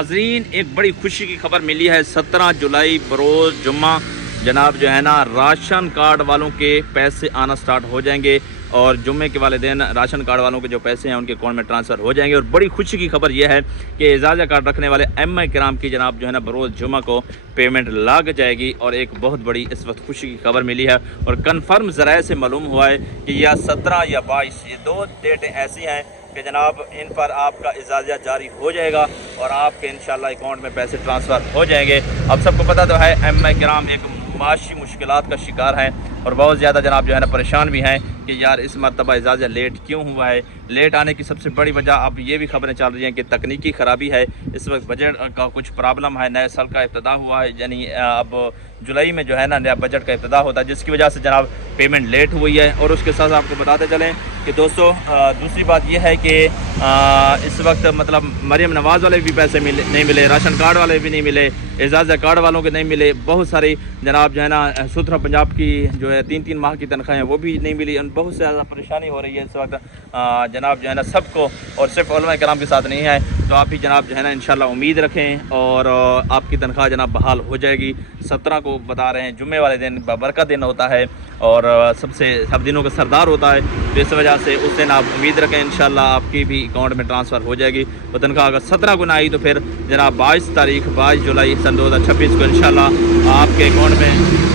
नाजरीन, एक बड़ी खुशी की खबर मिली है। 17 जुलाई बरोज़ जुम्मा जनाब जो है ना, राशन कार्ड वालों के पैसे आना स्टार्ट हो जाएंगे और जुम्मे के वाले दिन राशन कार्ड वालों के जो पैसे हैं उनके अकाउंट में ट्रांसफ़र हो जाएंगे। और बड़ी खुशी की खबर यह है कि एजाज़ा कार्ड रखने वाले एम किराम की जनाब जो है ना, बरोज़ जुम्मा को पेमेंट लग जाएगी। और एक बहुत बड़ी इस वक्त खुशी की खबर मिली है और कन्फर्म ज़राए से मालूम हुआ है कि या 17 या 22, ये दो डेटें ऐसी हैं कि जनाब इन पर आपका इजाज़ा जारी हो जाएगा और आपके इंशाल्लाह अकाउंट में पैसे ट्रांसफ़र हो जाएंगे। अब सबको पता तो है एम किराम एक माशी मुश्किलात का शिकार हैं और बहुत ज़्यादा जनाब जो है ना परेशान भी हैं कि यार इस मरतबा इजाज़ा लेट क्यों हुआ है। लेट आने की सबसे बड़ी वजह अब ये भी खबरें चल रही हैं कि तकनीकी ख़राबी है, इस वक्त बजट का कुछ प्रॉब्लम है। नए साल का इब्तिदा हुआ है, यानी अब जुलाई में जो है ना नया बजट का इब्तिदा होता है, जिसकी वजह से जनाब पेमेंट लेट हुई है। और उसके साथ आपको बताते चलें कि दोस्तों दूसरी बात यह है कि इस वक्त मतलब मरीम नवाज़ वाले भी पैसे नहीं मिले, राशन कार्ड वाले भी नहीं मिले, एजाज़ा कार्ड वालों के नहीं मिले, बहुत सारी जनाब जो है ना सुथरा पंजाब की जो है 3-3 माह की तनख्वाहें वो भी नहीं मिली। बहुत ज़्यादा परेशानी हो रही है इस वक्त जनाब जो है ना सबको, और सिर्फ उलमा कराम के साथ नहीं है। तो आप भी जनाब जो है ना इंशाल्लाह उम्मीद रखें और आपकी तनख्वाह जनाब बहाल हो जाएगी। 17 को बता रहे हैं, जुम्मे वाले दिन बरकत दिन होता है और सब दिनों का सरदार होता है, तो इस वजह से उस दिन आप उम्मीद रखें इंशाल्लाह आपकी भी अकाउंट में ट्रांसफ़र हो जाएगी। तो तनख्वाह अगर 17 को ना आई तो फिर जनाब 22 जुलाई सन 2026 को इंशाल्लाह आपके अकाउंट में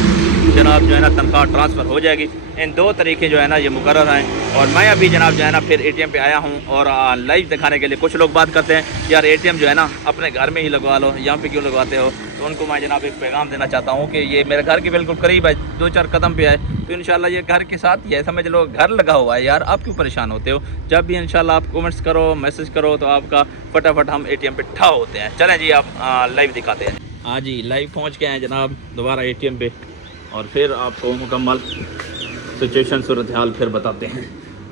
जनाब जो है ना तनख्वाह ट्रांसफ़र हो जाएगी। इन दो तरीके जो है ना ये मुकर्रर हैं। और मैं अभी जनाब जो है ना फिर ATM पे आया हूँ और लाइव दिखाने के लिए। कुछ लोग बात करते हैं यार ATM जो है ना अपने घर में ही लगवा लो, यहाँ पे क्यों लगवाते हो। तो उनको मैं जनाब एक पैगाम देना चाहता हूँ कि ये मेरे घर के बिल्कुल करीब है, 2-4 कदम पे है, तो इंशाल्लाह ये घर के साथ ही है, समझ लो घर लगा हुआ है। यार आप क्यों परेशान होते हो, जब भी इंशाल्लाह आप कमेंट्स करो, मैसेज करो तो आपका फटाफट हम ATM पे ठा होते हैं। चलें जी आप लाइव दिखाते हैं। हाँ जी, लाइव पहुँच गए हैं जनाब दोबारा ATM पे और फिर आपको मुकम्मल सिचुएशन सूरत हाल फिर बताते हैं।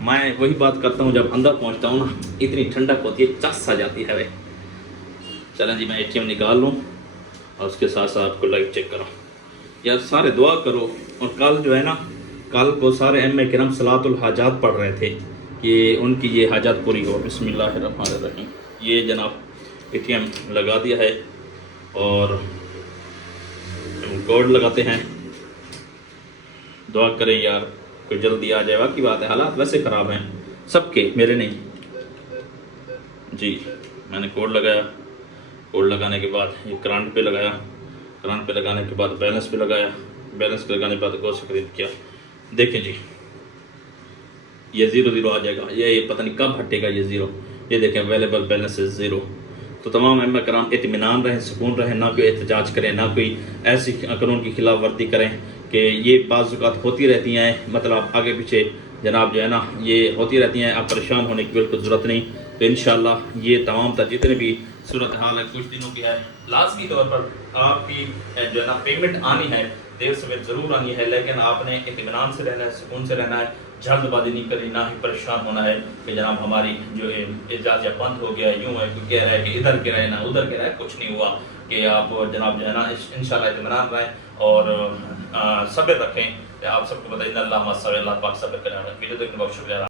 मैं वही बात करता हूँ, जब अंदर पहुँचता हूँ ना इतनी ठंडक होती है, चस सा जाती है वे। चलें जी मैं ATM निकाल लूँ और उसके साथ साथ आपको लाइव चेक करो। यार सारे दुआ करो। और कल जो है ना, कल को सारे एम किराम सलातुल हाजात पढ़ रहे थे कि उनकी ये हाजात पूरी हो। बिस्मिल्लाहिर्रहमानिर्रहीम। ये जनाब ATM लगा दिया है और कोड लगाते हैं। दुआ करें यार कोई जल्दी आ जाए। बाकी बात है हालात वैसे ख़राब हैं सबके, मेरे नहीं जी। मैंने कोड लगाया, कोड लगाने के बाद ये करंट पे लगाया, करंट पे लगाने के बाद बैलेंस पे लगाया, बैलेंस पे लगाने के बाद गौर से खरीद किया। देखें जी ये 0-0 आ जाएगा, ये पता नहीं कब हटेगा ये 0। ये देखें अवेलेबल बैलेंस इज़ 0। तो तमाम एम कराम इत्मीनान रहें, सुकून रहें, ना कोई एहतजाज करें, ना कोई ऐसी कानून की खिलाफ वर्जी करें कि ये बाज़ होती रहती हैं, मतलब आगे पीछे जनाब जो है ना ये होती रहती हैं। आप परेशान होने की बिल्कुल ज़रूरत नहीं। तो इंशाल्लाह ये तमाम जितने भी सूरत हाल है कुछ दिनों की है, लाजमी तौर पर आपकी जो है ना पेमेंट आनी है, देर सवेर ज़रूर आनी है, लेकिन आपने इत्मीनान से रहना है, सुकून से रहना है, जल्दबाजी नहीं करनी, ना ही परेशान होना है कि जनाब हमारी जो इजाज़ा बंद हो गया, यूँ है कोई कह रहा है कि इधर गिराए ना उधर गिराए। कुछ नहीं हुआ कि आप जनाब जो है ना इंशाल्लाह इत्मीनान रहें और सब्र रखें। आप सबको बताइए अल्लाह पाक सब्र करें। वीडियो देखने का बहुत शुक्रिया।